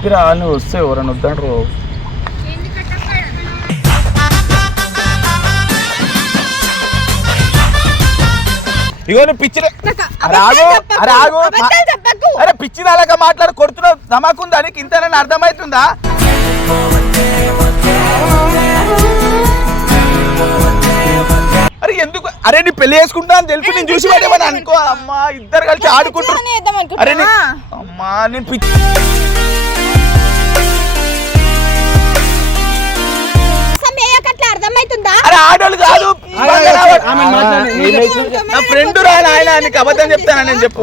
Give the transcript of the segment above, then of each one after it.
చెప్పిరా నువ్వు వస్తే ఎవరైనా వద్దంటారు. ఇగో నువ్వు పిచ్చి అరే ఆగు అరే పిచ్చి దాకా మాట్లాడి కొడుతున్నావు ధమాకుందా నీకు? ఇంతనని అర్థమవుతుందా? అరే ఎందుకు? అరే నీ పెళ్ళి చేసుకుంటా అని తెలుసు నేను చూసి పడేమని అనుకో అమ్మా ఇద్దరు కలిసి ఆడుకుంటారు. అరే అమ్మా నేను పిచ్చి అర్థమవుతుందా అరే ఆడోళ్ళు కాదు. నా ఫ్రెండ్ రా నాయన నీకు అబద్ధం చెప్తానా నేను చెప్పు.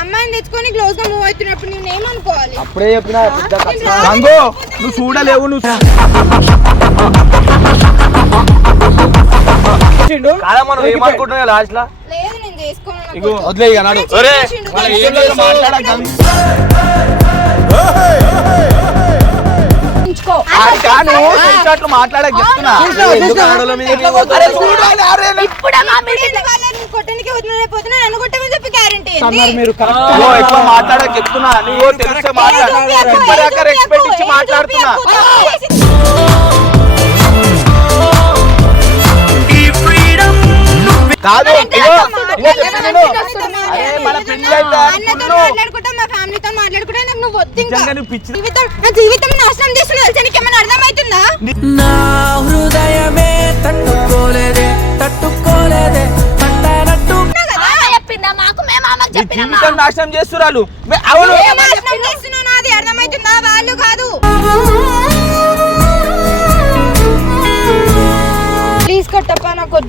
అమ్మాయిని తెచ్చుకొని క్లోజ్గా మూవ్ అవుతున్నప్పుడు నేను ఏమనుకోవాలి? అప్పుడే చెప్పిన. గంగో నువ్వు చూడలేవు నువ్వు చేసిండు. కాదా మనం ఏమనుకుంటున్నా లాస్ట్ లా? లేదు నేను చేసుకోను. వదిలే ఇక నాడు కొట్టడానికి రేపు వదిన నన్ను కొట్టమని చెప్పి గ్యారంటీ మీరు ఎక్కువ మాట్లాడక చెప్తున్నా. నువ్వు తెలిసే మాట్లాడ. ఇప్పటిదాకా రెస్పెక్ట్ ఇచ్చి మాట్లాడుతున్నా. కాదు మన పెళ్ళి ఇప్పుడు మాట్లాడుకుంటా నాకు నువ్వు వద్దు ఇంకా. నిజంగా నువ్వు పిచ్చి జీవితం నా జీవితం నాశనం చేస్తున్నా తెలుసా? నీకు ఏమైనా అర్థమవుతుందా? నా హృదయమే తట్టుకోలేదే తట్టుకోలేదే చెప్పిందా మాకు మేము అమ్మకి నీ జీవితం నాశనం చేస్తున్నారు అవును.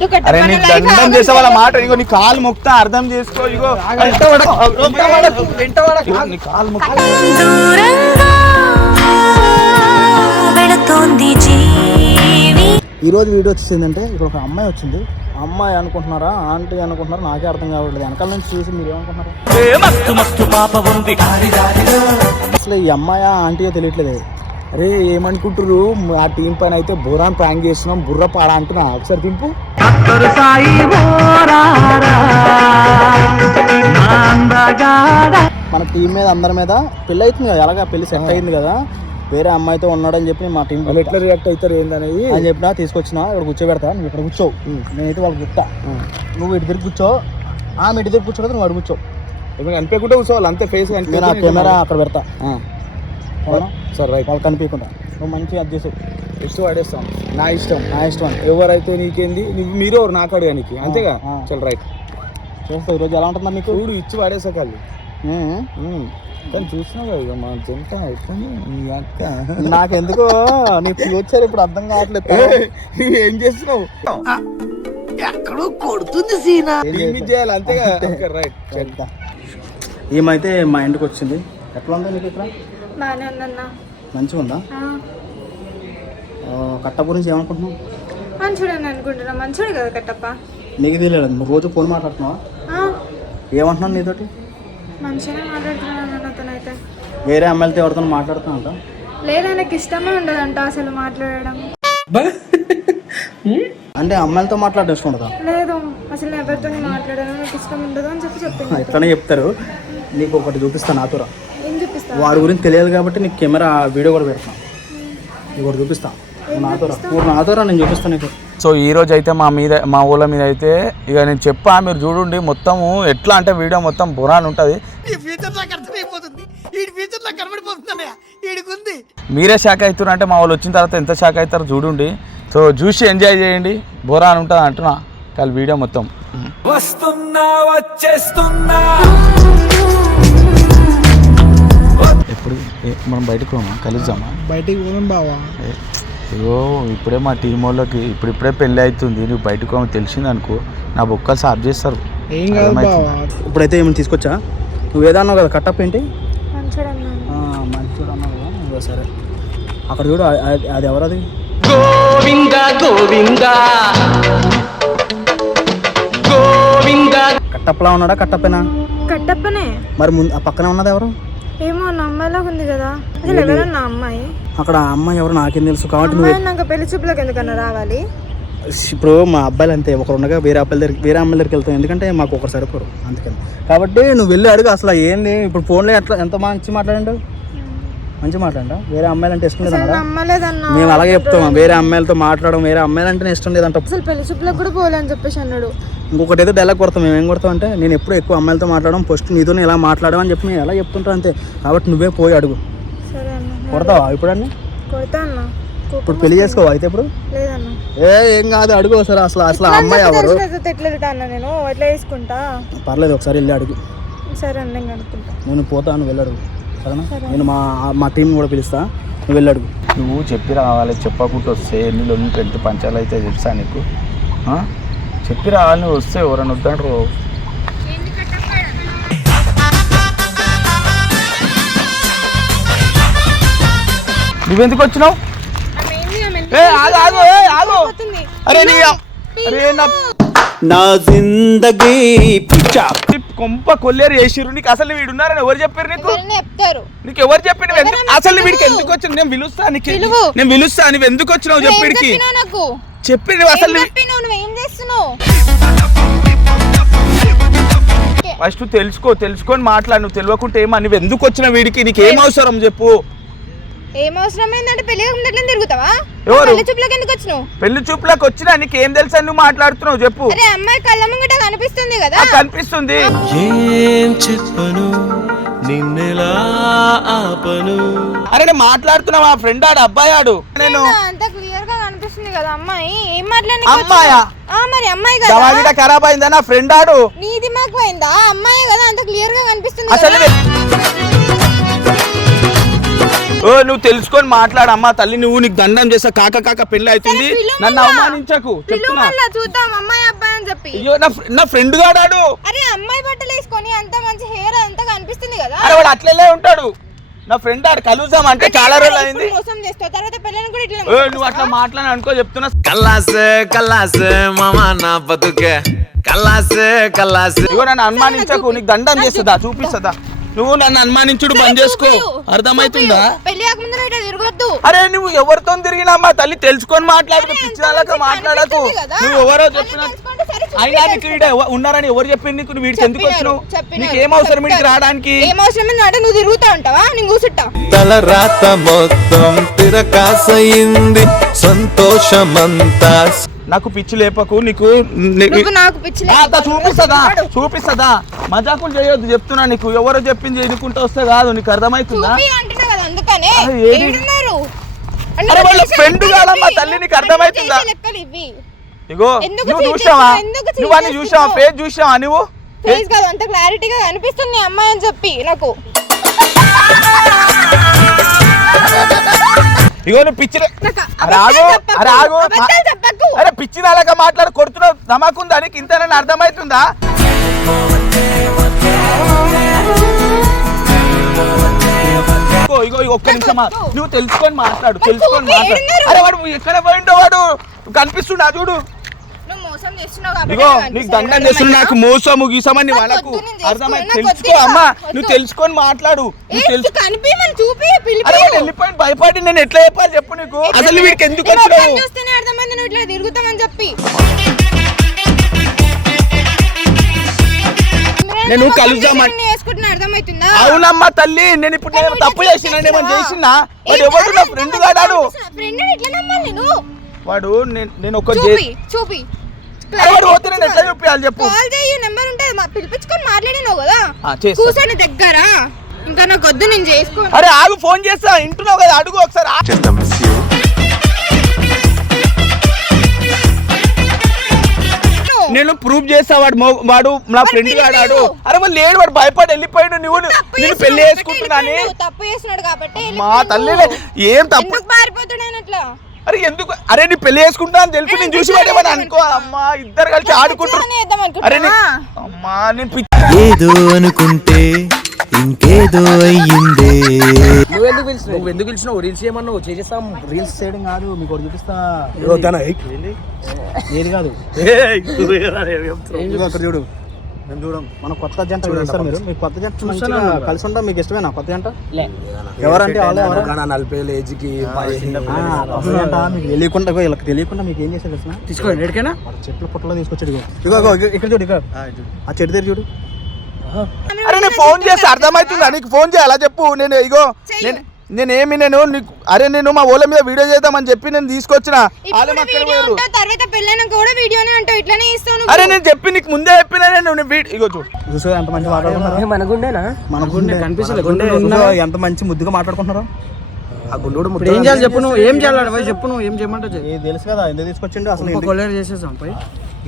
నాకు అరే నీ దండం చేసే వాళ్ళ మాట ఇగో నీ కాలు మొక్తా అర్థం చేసుకో ఇగో. నీ కాలు మొక్తా దూరంగా వెళుతోంది జీవి. ఈ రోజు వీడియో వచ్చిందంటే ఇక్కడ ఒక అమ్మాయి వచ్చింది. అమ్మాయి అనుకుంటున్నారా? ఆంటీ అనుకుంటున్నారా? నాకే అర్థం కావట్లేదు. వెనకాల నుంచి చూసి మీరు ఏమనుకుంటున్నారు? మస్తు మస్తు పాప ఉంది. అసలు ఈ అమ్మాయా ఆంటీయో తెలియట్లేదు. అరే ఏమనుకుంటారు ఆ టీం పైన అయితే బుర్రాన్ ప్రాంక్ చేస్తున్నాం బుర్ర పాడ అంటున్నా. ఒకసారి దింపు మన టీం మీద అందరి మీద పెళ్ళి అవుతుంది కదా ఎలాగా పెళ్ళి సెట్ అయింది కదా. వేరే అమ్మాయితో ఉన్నాడని చెప్పి మా టీం ఎట్లా రియాక్ట్ అవుతారు ఏందనేది? అని చెప్పినా తీసుకొచ్చిన ఇక్కడ కూర్చోబెడతా నువ్వు ఇక్కడ కూర్చో. నేనైతే వాళ్ళకి చెప్తా. నువ్వు ఇటు తిరిగి కూర్చో. ఆమె ఇటు తిరిగి కూర్చో కదా నువ్వు అడు కూర్చో. ఇప్పుడు కనిపించకుండా కూర్చోవాలి అంతే ఫేస్ కెమెరా అక్కడ పెడతా. సరే రైట్. వాళ్ళు కనిపించకుండా. నువ్వు మంచిగా అది చేసు ఇష్టం పడేస్తాం. నా ఇష్టం. నా ఇష్టం. ఎవరైతే నీకేంది నువ్వు మీరే ఎవరు నాకు అడిగా నీకు. అంతేగా. చల్ రైట్. చేస్తావు. ఈరోజు ఎలా ఉంటుందా నీకు చూడు ఇచ్చి పడేసకాలి ఉమ్. కానీ చూసినావు కదా ఇక మన జంట నీ అక్క. నాకెందుకో? నీ ఫ్యూచర్ ఇప్పుడు అర్థం కావట్లేదు ఏం చేస్తున్నావు? ఏమి చేయాలి? అంతేగా? రైట్. ఏమైతే మా ఇంటికి వచ్చింది ఎట్లా ఉంది నీకు ఇక్కడ? బాగానే ఉందన్నా. మంచిగా ఉందా ఆ, కట్ట గురించి ఏమనుకుంటున్నావు? మంచోడని అనుకుంటున్నా. మంచోడు కదా కట్టప్ప. నీకు తెలియదు నువ్వు రోజు ఫోన్ మాట్లాడుతున్నావా? ఏమంటున్నాను నీతోటి? మంచిగా మాట్లాడుతున్నాను అతనైతే వేరే అమ్మాయిలతో ఎవరితో మాట్లాడుతున్నా లేదా నాకు ఇష్టమే ఉండదంట అసలు మాట్లాడడం. అంటే అమ్మాయిలతో ఉండదా? లేదు అసలు ఎవరితో మాట్లాడడం నాకు ఇష్టం ఉండదు అని చెప్పి చెప్పింది. ఇట్లానే చెప్తారు. నీకు ఒకటి చూపిస్తాను నాతోరా. వాడి గురించి తెలియదు కాబట్టి నీకు కెమెరా వీడియో కూడా పెడతాను నీకు ఒకటి చూపిస్తా. నువ్వు నాతోరా నువ్వు నాతోరా నేను చూపిస్తాను నీకు. సో ఈ రోజు అయితే మా మీద మా ఊళ్ళ మీద అయితే ఇక నేను చెప్పా మీరు చూడండి మొత్తము ఎట్లా అంటే వీడియో మొత్తం బురాన్ ఉంటుంది. మీరే షాక్ అవుతున్నారు అంటే మా వాళ్ళు వచ్చిన తర్వాత ఎంత షాక్ అవుతారో చూడండి. సో చూసి ఎంజాయ్ చేయండి. బురాన్ ఉంటుంది అంటున్నా. కానీ వీడియో మొత్తం. వస్తున్నా వచ్చేస్తున్నా. ఎప్పుడు మనం బయటకు పోమా? కలుద్దామా బయటికి పోదాం బావా. అయ్యో ఇప్పుడే మా టీం వాళ్ళకి ఇప్పుడిప్పుడే పెళ్ళి అవుతుంది నువ్వు బయటకు పోమని తెలిసింది అనుకో నా బొక్కలు సాఫ్ చేస్తారు. ఏం కాదు? బావా. ఇప్పుడైతే ఏమైనా తీసుకొచ్చా? నువ్వు ఏదో అన్నావు కదా కట్టప్ ఏంటి? మంచిగా అన్నావు కదా. సరే. అక్కడ చూడు అది- అది ఎవరది? గోవింద గోవింద. గోవింద. కట్టప్పలా ఉన్నాడా కట్టప్పేనా? కట్టప్పనే. మరి ముందు ఆ పక్కన ఉన్నది ఎవరు? ఏమో అమ్మాయిలాగా ఉంది కదా. అసలు ఎవరన్నా అమ్మాయి? అక్కడ ఆ అమ్మాయి ఎవరు నాకేం తెలుసు కాబట్టి నువ్వు అమ్మాయి నాకు పెళ్ళి చూపులకు ఎందుకన్నా రావాలి? ఇప్పుడు మా అబ్బాయిలు అంతే ఒకరు ఉండగా వేరే అబ్బాయిల దగ్గరికి వేరే అమ్మాయిల దగ్గరికి వెళ్తాం. ఎందుకంటే మాకు ఒకరు సరిపోరు అందుకని. కాబట్టి నువ్వు వెళ్ళి అడుగు అసలు ఏంది? ఇప్పుడు ఫోన్లో ఎట్లా ఎంత మంచి మాట్లాడండు? మంచి మాట్లాడంట వేరే అమ్మాయిలు అంటే ఇష్టం నమ్మలేదన్నా. మేము అలాగే చెప్తాం వేరే అమ్మాయిలతో మాట్లాడడం వేరే అమ్మాయిలు అంటే ఇష్టం లేదంట. అసలు పెళ్ళి చూపులకు కూడా పోలేని చెప్పేసి అన్నాడు. ఇంకొకటి అయితే డైలాగ్ కొడతాం మేము ఏం కొడతాం అంటే నేను ఎప్పుడు ఎక్కువ అమ్మాయిలతో మాట్లాడడం ఫస్ట్ నీతోనే ఇలా మాట్లాడడం అని చెప్పి నేను ఎలా చెప్తుంటా అంతే. కాబట్టి నువ్వే పోయి అడుగు. సరే అన్న. కొడతావా ఇప్పుడు అన్ని? కొడతా ఇప్పుడు పెళ్ళి చేసుకోవా అయితే ఇప్పుడు? ఏ ఏం కాదు అడుగు ఒకసారి. అసలు అసలు అమ్మాయి ఎవరు? నేను. పర్లేదు ఒకసారి వెళ్ళి అడుగు. సరే అన్న నేను పోతాను వెళ్ళి అడుగు సరేనా? నేను మా మా టీం కూడా పిలుస్తా. నువ్వు వెళ్ళి అడుగు నువ్వు చెప్పి రావాలి చెప్పకుండా వస్తే ఎన్ని నీకు ఎంత పంచాలు అయితే తెలుసా నీకు? ఆ? చెప్పి రావాలి నువ్వు వస్తే ఎవరైనా వద్దంటారు. నువ్వెందుకు వచ్చినావు? ఏ ఆగు ఆగు ఏ ఆగు. అరే నా జిందగీ పిచ్చా. కొంప కొల్లేరు చేసిర్రు. నీకు అసలు వీడు ఉన్నారని ఎవరు చెప్పారు నీకు? ఎవరైనా చెప్తారు. నీకు ఎవరు చెప్పి నువ్వు ఎందుకు? అసలు వీడికి ఎందుకు వచ్చిన నేను పిలుస్తా నీకు. పిలువు. నేను పిలుస్తా నువ్వు ఎందుకు వచ్చినావు నువ్వు ఏం చెప్పిడికి చెప్పినావు నాకు? చెప్పి నువ్వు అసలు ఏం చెప్పినావు? నువ్వేం చేస్తున్నావు? ఫస్ట్ తెలుసుకో తెలుసుకొని మాట్లాడు. నువ్వు తెలియకుంటే ఏమా నువ్వు ఎందుకు వచ్చిన వీడికి? నీకు ఏం అవసరం చెప్పు. ఏం అవసరం ఏంటంటే పెళ్ళి కాకుండా తిరుగుతావా? ఎవరు? పెళ్ళి చూపులకు ఎందుకు వచ్చినావు? పెళ్ళి చూపులకు వచ్చినా నీకు ఏం తెలుసా నువ్వు మాట్లాడుతున్నావు చెప్పు. అరే అమ్మాయి కళ్ళ ముంగట కనిపిస్తుంది కదా? కనిపిస్తుంది. ఏం చెప్పను నిన్నెలా ఆపను? అరే నేను మాట్లాడుతున్నా మా ఫ్రెండ్ ఆడు అబ్బాయి ఆడు. నేను అంత క్లియర్గా కనిపిస్తుంది కదా అమ్మాయి? ఏం అమ్మాయా? మరి అమ్మాయి కదా? దవాగిట ఖరాబ్ అయిందా నా ఫ్రెండ్ ఆడు? నీది మాకు పోయిందా? అమ్మాయి కదా అంత క్లియర్గా కనిపిస్తుంది అసలు ఓ నువ్వు తెలుసుకొని మాట్లాడు అమ్మా తల్లి నువ్వు నీకు దండం చేస్తా. కాక కాక పెళ్ళి అవుతుంది. నన్ను. అవమానించకు. చెప్తున్నా. చూద్దాం అమ్మాయి అబ్బాయి అని చెప్పి. అయ్యో నా ఫ్రె- నా ఫ్రెండ్ గాడాడు అరే అమ్మాయి బట్టలు వేసుకొని అంత మంచి హెయిర్ అంతా కనిపిస్తుంది కదా. అరే వాడు అట్లనే ఉంటాడు. నా ఫ్రెండ్ ఆడు కలుద్దాం అంటే చాలా రోజులు అయింది. ఇప్పుడు మోసం చేస్తావు. తర్వాత పెళ్ళని కూడా ఇట్లా ఏ, నువ్వు అట్లా మాట్లాడి అనుకో చెప్తున్నా. కల్లాసే కల్లాసే మామ నా బతుకే. కల్లాసే కల్లాసే. ఇగో నన్ను అనుమానించకు. నీకు దండం చేస్తుందా చూపిస్తుందా నువ్వు నన్ను అనుమానించుడు బంద్ చేసుకో. అర్థమవుతుందా? పెళ్ళి కాకముందు నువ్వు ఇట్లా తిరగొద్దు. అరే నువ్వు ఎవరితో తిరిగినా మా తల్లి తెలుసుకొని మాట్లాడుకు అరే, పిచ్చి అంత వాళ్ళకి మంచిగా మాట్లాడకు. నువ్వు ఎవరో చెప్పిన అయినా ఉన్నారని ఎవరు చెప్పింది? నీకు నువ్వు వీడికి ఎందుకు వచ్చినావు? నీకు ఏం అవసరం వీడికి. రావడానికి? ఏం అవసరం నువ్వు తిరుగుతా ఉంటావా? నేను కూర్చుంటా తల రాత మొత్తం తిరకాసయింది. సంతోషమంతా నాకు పిచ్చి లేపకు నీకు చూపిస్తుందా? చూపిస్తుందా? మజాకులు చేయొద్దు చెప్తున్నా నీకు. ఎవరో చెప్పింది ఎన్నుకుంటూ వస్తే కాదు నీకు అర్థమవుతుందా friend కాదమ్మా, తల్లి నీకు అర్థమవుతుందా? లెక్కలు ఇవి. ఇగో ఎందుకు నువ్వు cheat చూసావా? నువ్వు అన్ని చూసావా చేస్తున్నావు? ఫేస్ చూసావా నువ్వు? ఫేస్ కాదు అంత క్లారిటీగా కనిపిస్తుంది ఈ అమ్మాయి అని చెప్పి నాకు. ఇగో నువ్వు పిచ్చి నాకు అరే అబద్ధాలు ఆగు, చెప్పకు. అరే పిచ్చి దాలాగా మాట్లాడు కొడుతున్నావు నమ్మకుందా నీకు? ఇంతనని అర్థమవుతుందా ఇగో ఇగో ఇగో ఒక్క నిమిషం ఆగు. నువ్వు తెలుసుకొని మాట్లాడు తెలుసుకొని మాట్లాడు? అరే వాడు ఎక్కడ పోయిండో వాడు? కనిపిస్తుండా చూడు నువ్వు మోసం చేస్తున్నావు కాబట్టి ఇగో నాకు. దండం చేస్తున్నా నాకు మోసము గీసమని వాళ్ళకు అర్థమై తెలుసుకో అమ్మా. నువ్వు తెలుసుకొని మాట్లాడు నువ్వు తెలుసు వెళ్ళిపోయి భయపడి నేను ఎట్లా చెప్పాలి చెప్పు నీకు. అసలు వీడికి ఎందుకు వచ్చినావు ఒక్కడిని చూస్తేనే అర్థమైంది నువ్వు ఇట్లా తిరుగుతామని చెప్పి. నేను కలుద్దామని- అవునమ్మా తల్లి నేను ఇప్పుడు నేను తప్పు చేసిన ఏమన్నా చేసినా? వాడు ఎవడు? నా ఫ్రెండ్ నేను వాడు నేను నేను ఒక చూపి చూపి. అరే వాడు పోతే నేను ఎట్లా చూపించాలి చెప్పు? కాల్ చేయి నెంబర్ ఉంటే మా పిలిపించుకొని మాట్లాడినావు కదా. కూర్చొని దగ్గర. ఇంకా నాకు వద్దు నేను చేసుకో. అరే ఆగు ఫోన్ చేస్తా. ఇంటున్నావు కదా అడుగు ఒకసారి. నేను ప్రూవ్ చేస్తా వాడు మో- వాడు నా ఫ్రెండ్ గాడాడు. అరే వాడు లేడు వాడు భయపడి వెళ్ళిపోయాడు. నువ్వు నేను పెళ్ళి కాబట్టి చేసుకుంటున్నాని. తప్పు చేసినాడు కాబట్టి మా. తల్లి ఏం తప్పు? ఆయన అట్లా? అరే ఎందుకు? అరే నీ పెళ్ళి చేసుకుంటా అని తెలిసి నేను చూసి వాడేమని అనుకో. అమ్మా ఇద్దరు కలిసి ఆడుకుంటారు అరే? అమ్మా నేను ఏదో అనుకుంటే ఇంకేదో అయ్యిందే నువ్వెందుకు పిలిచినావు? నువ్వు ఎందుకు పిలిచినావు? రీల్స్ చేయమన్నావు. చేసేస్తాం. రీల్స్ చేయడం కాదు. మీకు ఒకటి చూపిస్తా. ఏంది? కాదు? చూడు. నేను చూడం. మన కొత్త జంట చూస్తారు మీరు? మీ కొత్త జంట మంచిగా కలిసి ఉంటాం మీకు ఇష్టమేనా కొత్త జంట? ఎవరంటే వాళ్ళే ఎవరు? నలభై ఏజ్కి జంట మీకు తెలియకుండా వీళ్ళకి తెలియకుండా మీకు ఏం చేశారు తెలిసిన తీసుకోండి ఎక్కడికైనా? చెట్ల పుట్టలో తీసుకొచ్చాడు ఇగో, ఇక్కడ చూడు ఇక్కడ ఆ చెట్టు దగ్గర చూడు. అరే నేను ఫోన్ చేస్తే అర్థమవుతుందా? నీకు ఫోన్ చేయాలా? చెప్పు నేను ఇగో నేను నేనేమి నేను నీకు అరే నేను మా ఊళ్ళ మీద వీడియో చేద్దామని చెప్పి నేను తీసుకొచ్చిన. వాళ్ళు అక్కడ పోయారు తర్వాత పెళ్ళైనాక కూడా వీడియోనే అంటావు ఇట్లానే. అరే నేను చెప్పి నీకు ముందే చెప్పిన నేను వీడి- ఇగో చూ చూసో ఎంత మంచి మన గుండెనా? మన గుండె ఎంత మంచి ముద్దుగా మాట్లాడుకుంటున్నారు? ఆ గుండోడు ఇప్పుడు ఏం చేయాలి చెప్పు నువ్వు? ఏం చేయాలి చెప్పు నువ్వు ఏం. ఇది తెలుసు కదా ఎందుకు తీసుకొచ్చిండు? అసలు చేసేసాం పోయి.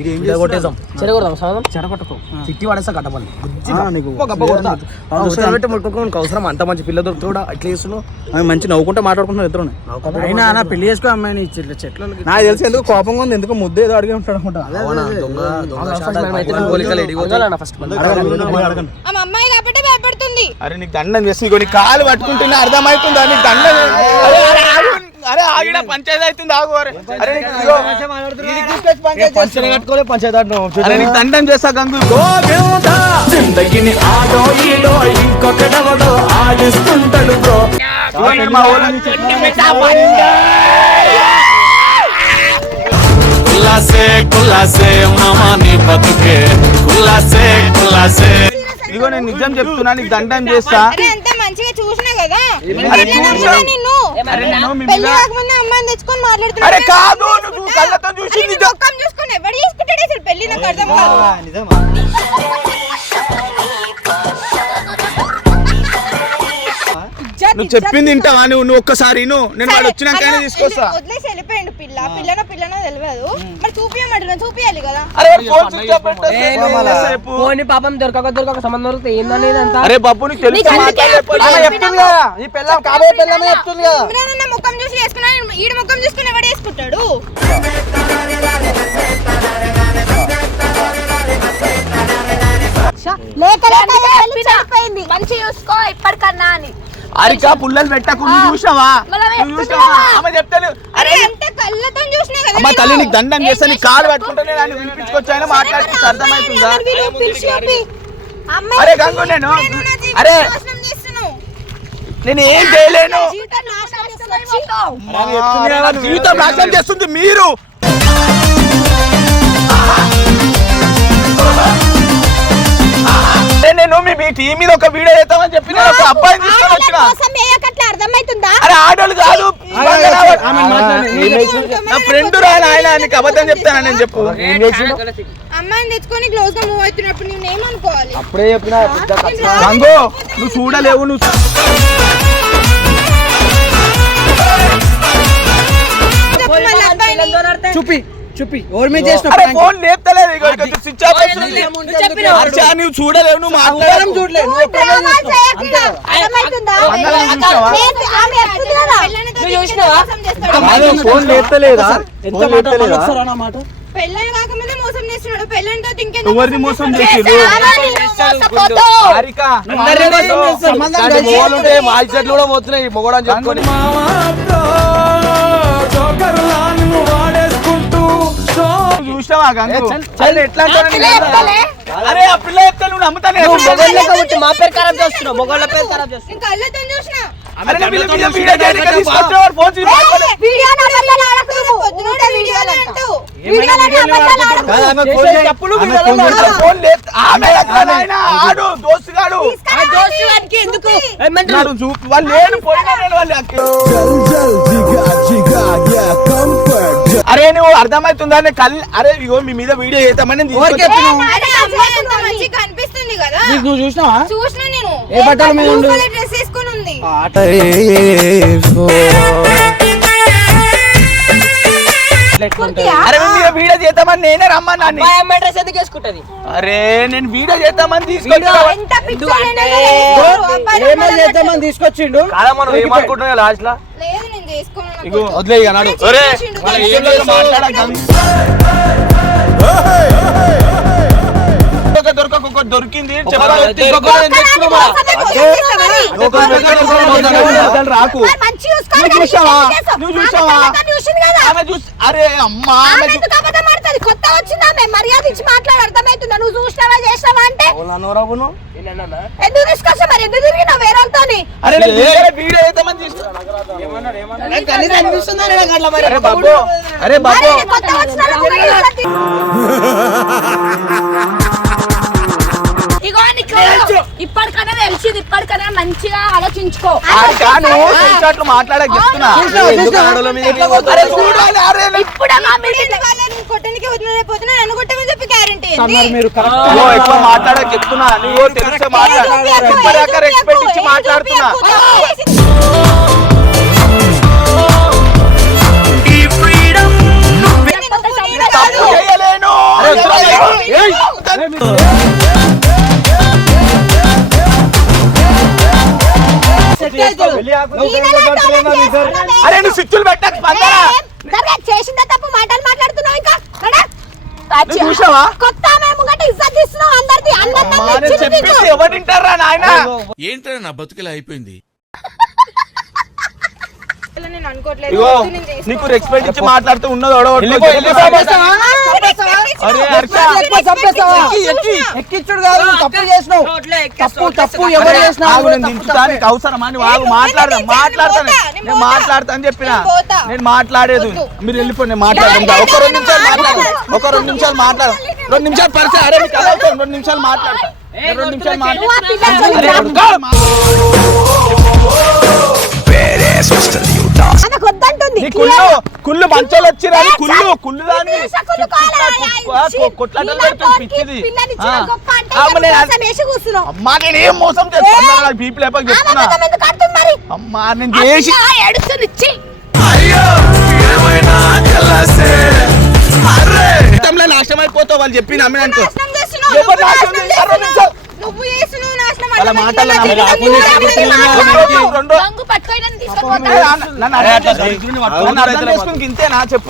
ఇది ఏం చేస్తున్నాడు? చెడగొడదాం సాధం చెడగొట్టకు. చిట్టి పడేస్తా కట్టమని ఆ, నీకు పెట్టి ముట్టుకోనికి అవసరం అంత మంచి పిల్ల దొరుకుతూ కూడా అట్లా చేస్తున్నావు? మంచి నవ్వుకుంటే మాట్లాడుకుంటున్నారు ఇద్దరు అయినా పెళ్ళి చేసుకో అమ్మాయిని చెట్ల చెట్ల నాకు తెలిసి ఎందుకు కోపంగా ఉంది? ఎందుకు ముద్దు ఏదో అడిగి ఉంటాడు అమ్మాయి కాబట్టి భయపడుతుంది. అరే నీకు దండం చేసి ఇగో నీ కాలు పట్టుకుంటున్నా అర్థమవుతుందా నీకు దండం అరే, అరే, ఆగు. అరే. ఆగిన పంచాయతీ? అవుతుంది ఆగు అరే కట్టుకోలే పంచాయతీ ఆడినావు. అరే నీకు దండం చేస్తా గంగు. జిందగిని ఆడో ఈడో ఇంకొకడెవడో ఆడిస్తుంటాడు బ్రో. ఇగో నేను మా ఊళ్ళో నుంచి కులాసే కులాసే మామా నీ బతుకే. కులాసే కులాసే. ఇగో నేను నిజం చెప్తున్నా నీకు దండం చేస్తా. మంచిగా చూసినా కదా. నిన్ను? పెళ్ళి కాకముందే అమ్మాయిని తెచ్చుకొని మాట్లాడుతున్నా కాదు నువ్వు కళ్ళతో చూసి నిజం ముఖం చూసుకొని ఎవరు చేసుకుంటాడు అసలు? పెళ్ళి నాకు అర్థం కాదు. నిజమా? ఇజ్జత్, నువ్వు ఇజ్జత్ చెప్పింది వింటావా నువ్వు? నువ్వు ఒక్కసారి నువ్వు నేను వాడు వచ్చినాకనే తీసుకొస్తా. వదిలేసి వెళ్ళిపోయిండు పిల్ల. పిల్లనో పిల్లనో తెలియదు. పోనీ పాపం దొరకక దొరకక సంబంధం దొరికితే ఏందని ఇదంతా అరే బాబు నీకు తెలుసు నీకు అందుకే మాట్లాడలేకపోతే అలా. చెప్పినా కదా, ఈ పిల్ల కాబోయే పిల్లమే చెప్తుంది కదా. ఇమ్రాన్ ముఖం చూసి వేసుకున్నా ఈడు ముఖం చూసుకుని ఎవడు వేసుకుంటాడు? లేక మంచి చూసుకో ఇప్పటికన్నా అని. అరికా పుల్లలు పెట్టకు నువ్వు చూసావా? అమ్మ. తల్లి నీకు దండం చేస్తా నీ చేసినా కాలు? పట్టుకుంటే నేను పిలిపించుకొచ్చి ఆయన సరే మరి మాట్లాడితే అమ్మాయిని అర్థమవుతుందా? అరే గంగు నేను అరే. నేను ఏం చేయలేను. జీవితం నాశనం చేస్తుంది మీరు. మీ మీ టీం మీద ఒక వీడియో చేద్దామని చెప్పి నేను ఒక అబ్బాయిని తీసుకొని వచ్చిన. అర్థమవుతుందా అరే ఆడోళ్ళు కాదు. ఇవాళ రావట్లేదు. ఆమె మాట్లాడండి. నా ఫ్రెండ్ రాని ఆయన నీకు అబద్ధం చెప్తానా నేను చెప్పు. అమ్మాయిని తెచ్చుకొని క్లోజ్గా మూవ్ అవుతున్నప్పుడు నేను ఏమనుకోవాలి? అప్పుడే చెప్పిన పెద్ద నేను రా- గంగు నువ్వు చూడలేవు నువ్వు. చూపి. చూపి ఎవరి మీద చేసిన అరే? ఫోన్ లేపుతలేదు ఇక్కడ స్విచ్ ఆఫ్ అవుతుంది. హర్ష నువ్వు చూడలేవు నువ్వు ఎవరం మాట్లాడలేవు చూడలే నువ్వు చూసినావు. చేయకుండా. అర్థమవుతుందా? ఆమె కదా. ఫోన్ లేపుతలేదా ఎంత ఫోన్ మాట లేపుతలేదా ఒకసారి అన్న మాట పెళ్ళని కాకముందే మోసం చేస్తున్నాడు పెళ్ళంతో ఎవరిని మోసం చేసిర్రు? చేస్తావా? నిన్ను మోసపోతూ. హారిక అందరినీ మోసం చేస్తాడు. సంబంధం కలిసి- ఉంటే మా ఇచ్చట్లు కూడా పోతున్నాయి మొగడని చెప్పుకొని అరే ఎట్లా. అరే చెప్తే నువ్వు నమ్ముతానే మా పేరు ఖరాబ్ చేస్తున్నావు. మొగోళ్ళ పేరు ఖరాబ్ చేస్తున్నావు. అరే నువ్వు. అర్థమవుతుందా? నీ కళ్ళు అరే ఇగో మీ మీద వీడియో నీకు నువ్వు చూసినావా? చూసినా నేను. ఏ బట్టల మీద ఉండు? డ్రెస్ వేసుకొని ఉంది అరే వీడియో చేద్దామని నేనే రమ్మన్నాను అబ్బాయి అమ్మాయి డ్రెస్ ఎందుకు వేసుకుంటది? అరే నేను వీడియో చేద్దామని తీసుకొచ్చిండు? కాదా మనం లాస్ట్ లా. వదిలే ఇక నాడు వెనకాల ఒకరు ముందర అసలు రాకు. చూసావా? నువ్వు చూసావా? ఆమె చూసి అరే అమ్మా కొత్త వచ్చింది ఆమె మర్యాద ఇచ్చి మాట్లాడు అర్థమవుతుందా? నువ్వు చూసినావా చేసినావా అంటే? ఎందుకు తీసుకొస్తా మరి? ఎందుకు తిరిగినావు వేరే వాళ్ళతోని అరే వీడియో బాబు. అరే బాబు. నేను కొత్త వచ్చిన ఇప్పటికన్నా తెలిసింది ఇప్పటికన్నా మంచిగా ఆలోచించుకో. నువ్వు మాట్లాడక చెప్తున్నా. అరే చూడాలి అరే ఇప్పుడు మా అరే నువ్వు స్విచ్చులు పెట్టకు స్పందన చేసిందే తప్పు? మాటలు మాట్లాడుతున్నావు ఇంకా? నడు. నువ్వు చూసావా? కొత్త మేము గట్ట ఇజ్జత్ ఇస్తున్నావు అందరిది అందరిని అమ్మా, నేను ఇచ్చింది నీకు. చెప్పింది ఎవరు వింటారా నాయన? ఏంట్రా నా బతుకులా అయిపోయింది. నీకు రెస్పెక్ట్ ఇచ్చి మాట్లాడుతూ ఉన్నది ఎక్కిచ్చుడు కాదు తప్పు చేసినావు. తప్పు తప్పు ఎవరు అరే, చేసినా ఆగు, నేను దించుతా, నీకు అవసరమా? ఆగు మాట్లాడదా మాట్లాడతాను. నేను నేను పోతా. మాట్లాడతా అని చెప్పిన. నేను మాట్లాడేది మీరు వెళ్ళిపో నేను మాట్లాడదా ఒక రెండు నిమిషాలు మాట్లాడు. ఒక రెండు నిమిషాలు మాట్లాడు. రెండు నిమిషాలు పరిచయం. అరే మీకు రెండు నిమిషాలు మాట్లాడతా. నేను రెండు నిమిషాలు నువ్వు కుళ్ళు కుళ్ళు మంచోళ్ళు వచ్చిరా ఏ, కుళ్ళు. కుళ్ళు దాన్ని? కొట్లాటలు పిచ్చిది. అమ్మ, నేను మోసం ఏం చేస్తున్నా బీపీ లేపక చెప్తున్నా? అమ్మా నేను చేసి. అయ్యో ఏమైనా కలసే అరే! నాశనం అయిపోతావు వాళ్ళు చెప్పి ఎవరు నువ్వు నాశనం వాళ్ళ మాటలు ఇంతేనా? చెప్పు.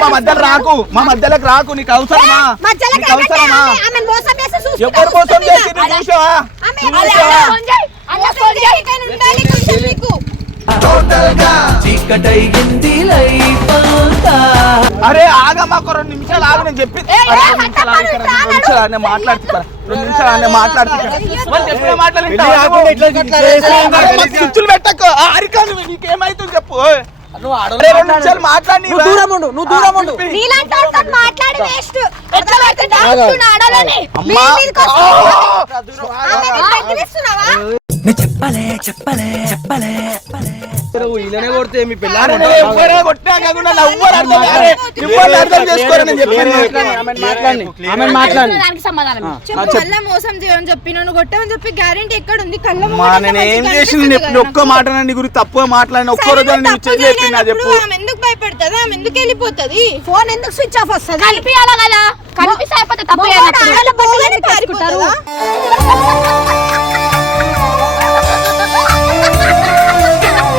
మా మధ్యలో రాకు. మా మధ్యలోకి రాకు నీకు అవసరమా? మధ్యలోకి నీకు అవసరమా? ఎవరు మోసం కూర్చుంది చేసి? చూసావా? నీకు. అరే ఆగమ్మా ఒక రెండు నిమిషాలు ఆగు నేను చెప్పి రెండు నిమిషాలు ఆగు ఇక్కడ, అంత రెండు నిమిషాలు ఆగు, నేను మాట్లాడుతున్నా రెండు నిమిషాలు ఆగు, నేను మాట్లాడుతున్నా వాళ్ళు చెప్పిన మాటలు వింటావా? పెళ్ళి కాకుండా ఎట్లా ఇట్లా చేస్తావు? అరే, మాకు స్విచ్చులు పెట్టకు నీకేమైతుంది చెప్పు. రెండు నిమిషాలు మాట్లాడి నువ్వు దూరం ఉండు నువ్వు దూరం ఉండు. నీలాంటి వాళ్ళతో మాట్లాడి వేస్ట్. ఎట్లా పడుతుంటే ఆడుతున్నా ఆడాలని. అమ్మా. మీ మీదకి వస్తే ఆ, ఆమె నీకు ఇలానే కొడితే మీ పిల్ల అరే, నేను ఎవ్వరో కొట్టినా కాకుండా నన్ను ఎవ్వరు అర్థం అరే, ఎవ్వరు అర్థం చేసుకోరు నేను చెప్పాను మాట్లాడి ఆమె మాట్లాడి దానికి సమాధానం చెప్పు మళ్ళా మోసం చేయని చెప్పి నన్ను కొట్టమని చెప్పి గ్యారెంటీ ఎక్కడ ఉంది కళ్ళ నేను ఏం చేసింది? ఒక్క మాట నీ గురించి తప్పుగా మాట్లాడిన ఒక్క రోజు సరే, నేను తప్పు చెల్లి చెప్పింది నా చెప్పు. ఆమె ఎందుకు భయపడుతుంది? ఆమె ఎందుకు వెళ్ళిపోతుంది? ఫోన్ ఎందుకు స్విచ్ ఆఫ్ వస్తుంది? కనిపించాలా కదా? కనిపిస్తే అయిపోతే తప్పు చేయనప్పుడు.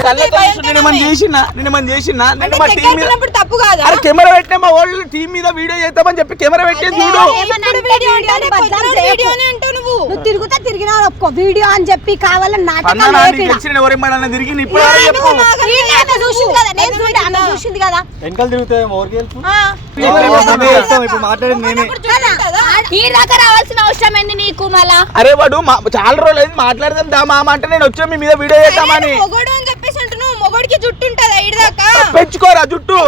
కళ్ళతో నేను ఏమన్నా చేసినా? నేను ఏమన్నా చేసినా? నేను మా టీం మీద తప్పు కాదా? అరే కెమెరా పెట్టిన మా వాళ్ళు టీం మీద వీడియో చేద్దామని చెప్పి కెమెరా పెట్టేది చూడు. వీడియో. వీడియోనే అంటావు నువ్వు. నువ్వు తిరుగుతా తిరిగినా ఒప్పుకో వీడియో అని చెప్పి కావాలని తిరిగి ఆమె చూసింది కదా నేను ఆమె చూసింది కదా వెనకాల తిరుగుతాయి చూడండి ఈ దాకా రావాల్సిన అవసరం ఏంది నీకు మళ్ళా అరే వాడు మా- చాలా రోజులు అయింది మాట్లాడదాం దా మామ అంటే నేను వచ్చి మీ మీద వీడియో చేద్దామని మొగోడు అని చెప్పేసి అంటున్నావు మొగోడికి జుట్టు ఉంటదా ఇడిదాకా పెంచుకోరా జుట్టు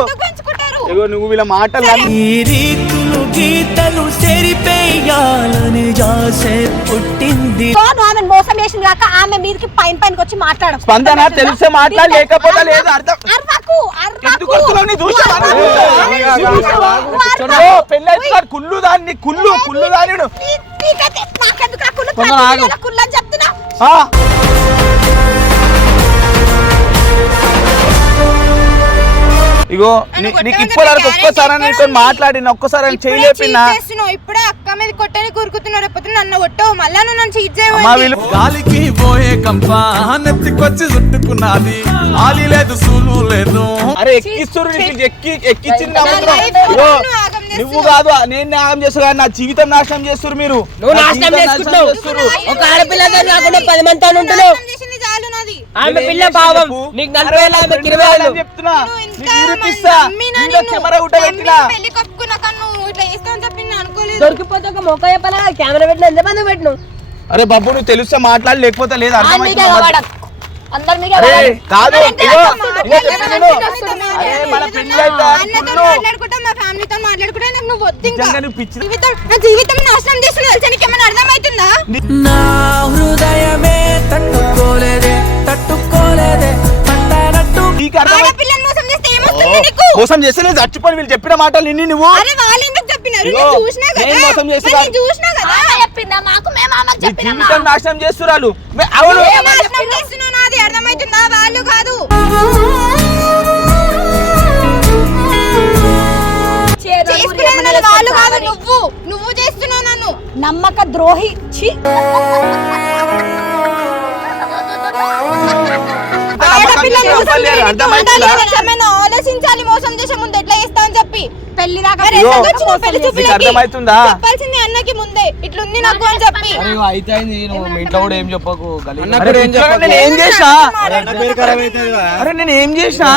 ఇగో నువ్వు వీళ్ళ మాటలు కానీ ఈ రీతులు గీతలు సెరిపేయాలని జాసే పుట్టింది. ఆమె మోసం చేసింది కాక ఆమె మీదకి పైన పైనకి వచ్చి మాట్లాడు స్పందన తెలిసే మాట్లాడ లేకపోతే లేదు అర్థం అర్వకు ఎందుకు వస్తున్నావు? నీ చూసావా? పెళ్ళి కుళ్ళు దాన్ని కుళ్ళు కుళ్ళు దాని నాకెందుకు ఆ కుళ్ళు? కొందరు ఆగు. ప్రతి కుళ్ళు అని చెప్తున్నా. ఇగో నీ- నీకు ఇప్పటి వరకు ఒక్కసారి నీతో మాట్లాడిన ఒక్కసారి అని చేయలేపినా. ఇప్పుడే అక్క మీద కొట్టని కూరుకుతున్నావు రేపు నన్ను కొట్టావు. మళ్ళా నువ్వు నన్ను చీట్ అమ్మా వీళ్ళు గాలికి పోయే కంప నెత్తికొచ్చి చుట్టుకున్నది. ఆలి లేదు సూలు లేదు. అరే ఎక్కిస్తురు నీకు ఎక్కి ఎక్కిచ్చింది నువ్వు కాదు నేను నాగం చేస్తున్నా నా జీవితం నాశనం చేస్తున్నారు మీరు. నువ్వు నా నాశనం చేసుకుంటున్నావు. ఒక ఆడపిల్లతో కాకుండా పది మందితో ఉంటున్నావు. చాలు నాది. ఆమె పిల్ల? నీకు నలభై ఏళ్ళు ఆమెకి ఇరవై ఏళ్ళు చెప్తున్నా. నువ్వు నీకు ఇంకా నిరూపిస్తా నమ్మినా వీడియో నిన్ను. కెమెరా పెళ్ళి నువ్వు ఇట్లా నేను అనుకోలేదు. దొరికిపోతే ఒక మొక్క చెప్పాలా? కెమెరా పెట్టిన ఎంత మంది పెట్టినావు? అరే బాబు నువ్వు తెలిస్తే మాట్లాడి లేకపోతే లేదు అర్థమైంది అందరి మీద కాదు జీవితం నాశనం చేస్తున్నా అర్థమవుతుందా? నా హృదయమే తట్టుకోలేదే తట్టుకోలేదే మోసం చేస్తే ఏమొస్తుంది నీకు? మోసం చేస్తే నేను చచ్చిపోయి వీళ్ళు చెప్పిన మాటలు నిన్ను నువ్వు. అరే వాళ్ళు ఎందుకు చెప్పినారు? ఇగో, నేను చూసినా కదా. నేను మోసం చేసి మరి కాదు. నేను చూసినా కదా. ఆమె చెప్పిందా? మాకు మేము ఆమెకు నీ చెప్పినామా? జీవితం నాశనం అవును. అర్థమవుతుందా? వాళ్ళు కాదు. చేసుకునేది వాళ్ళు కాదు నువ్వు. నువ్వు చేస్తున్నావు నన్ను. నమ్మక ద్రోహి ఆలోచించాలి మోసం చేసే ముందు ఎట్లా పెళ్ళి దాకా? అర్థమవుతుందా? చెప్పాల్సింది అన్నకి ముందే ఇట్లుంది నాకు అని చెప్పి అయితే ఇంట్లో కూడా ఏం చెప్పకు. నేను ఏం చేసినా అరే అరే నేను ఏం చేసినా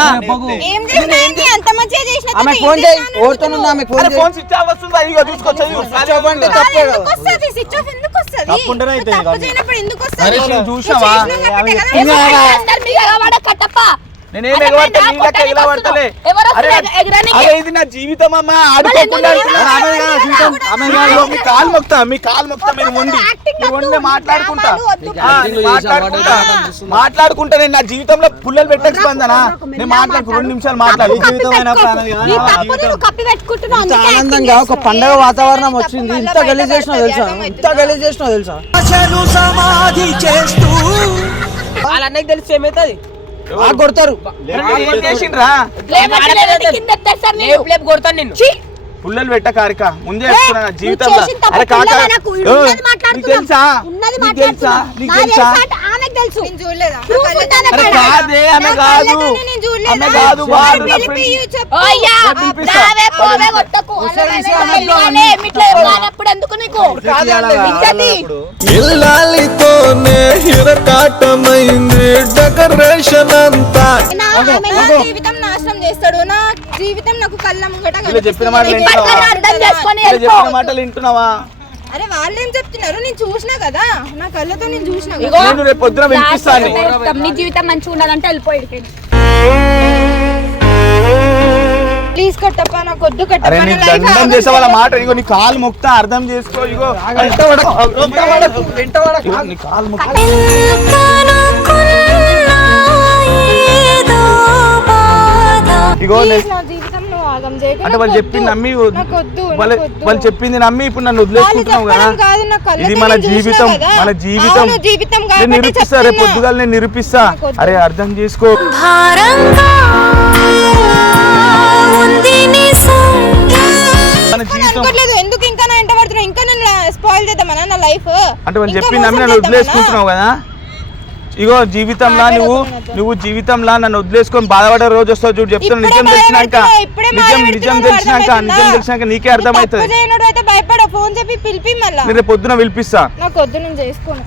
ఏం చేసినా ఏంటి? అంత మంచిగా చేసిన ఆమె తర్వాత ఫోన్ ఏం చేయి చేసినావు ఓడుతున్నా ఆమె ఫోన్ అరే చేయి ఫోన్ స్విచ్ ఆఫ్ వస్తుందా ఇగో చూసుకొచ్చా ఇగో. అంటే కాదు, తప్పే ఎందుకు కదా వస్తది? స్విచ్ ఆఫ్ ఎందుకు వస్తది? తప్పుంటేనే నువ్వు అవుతుంది తప్పు కదా. చేయనప్పుడు ఎందుకు అరే వస్తది? నువ్వు నువ్వు చూసావా కట్టప్ప నేనేం ఎగబడతా? ఎగలబడతలే అరే ఇది నా జీవితం అమ్మా ఆడుకోకుండా ఆమె కాదు జీవితం. ఆమె కాదు మీ కాలు మొక్తా మీ కాలు మొక్తా మీరు వండి. మీరు వండి మాట్లాడుకుంటా. మాట్లాడుకుంటా. మాట్లాడుకుంటా నేను నా జీవితంలో పుల్లలు పెట్టక స్పందన? నేను మాట్లాడుకు రెండు నిమిషాలు మాట్లాడు. అందుకే ఆనందంగా ఒక పండగ వాతావరణం వచ్చింది? ఇంత గలీజ్ చేసినావు తెలుసా? ఇంత గలీజ్ చేసినావు తెలుసా? సమాధి చేస్తూ వాళ్ళ అన్నకి తెలిసి ఏమవుతుంది కొడతారు. కొడతాను నిన్ను! పుల్లలు పెట్ట కారిక. ముందే చెప్తున్నా జీవితంలో. అరే కాక. నాకు. తెలుసా? నీకు తెలుసా. నీకు తెలుసా? తెలుసా? కాదే ఆమె కాదు? ఆమె కాదు కొట్టకు. ఎందుకు నీకు? ఇజ్జతి. ఇల్లాలితోనే హిరకాటమైంది డెకరేషన్ అంతా జీవితం నాశనం చేస్తాడు. నా జీవితం నాకు కళ్ళ ముంగట చెప్పిన మాటలు వింటున్నావా? అరే వాళ్ళు ఏం చెప్తున్నారు? నేను చూసినా కదా. నా కళ్ళతో నేను చూసినా నీ జీవితం మంచిగా ఉండాలంటే వెళ్ళిపోయి ప్లీజ్ కట్టప్ప నాకు వద్దు అరే నా దండం చేసే వాళ్ళ. మాట ఇగో నీ కాలు మొక్తా అర్థం చేసుకో ఇగో పడకు, పడకు. ఇగో నీ కాలు మొక్తా ఏదో బాధ ఇగో నే- Please, నా జీవితం నువ్వు ఆగం చేయకు. అంటే నాకు వాళ్ళు వద్దు. చెప్పింది నమ్మి నాకు వద్దు, వాళ్ళు నాకు వద్దు. వాళ్ళు చెప్పింది నమ్మి ఇప్పుడు నన్ను వాళ్ళు వదిలేసుకుంటున్నావు కదా చెప్పడం కాదు, నా కళ్ళతో ఇది మన నేను చూసినా జీవితం కదా. మన జీవితం అవును, జీవితం నేను కాబట్టి నిరూపిస్తా రేపు చెప్తున్నా. పొద్దుగాల నేను నిరూపిస్తా నాకు వద్దు. అరే అర్థం చేసుకో భారంగా బయలుదేద్దామన్నా నా లైఫ్. అంటే మనం చెప్పింది నన్ను వదిలేసుకుంటున్నావు కదా. ఇగో జీవితంలా నువ్వు నువ్వు జీవితంలా నన్ను వదిలేసుకొని బాధపడే రోజు వస్తావు చూడు చెప్తున్నా నిజం తెలిసినాక నిజం నిజం తెలిసినాక నిజం తెలిసినాక నీకే అర్థమవుతుంది ఫోన్ చెప్పి పిలిపి మళ్ళీ. నేను పొద్దున పిలిపిస్తా. నాకు పొద్దున నేను చేసుకోను.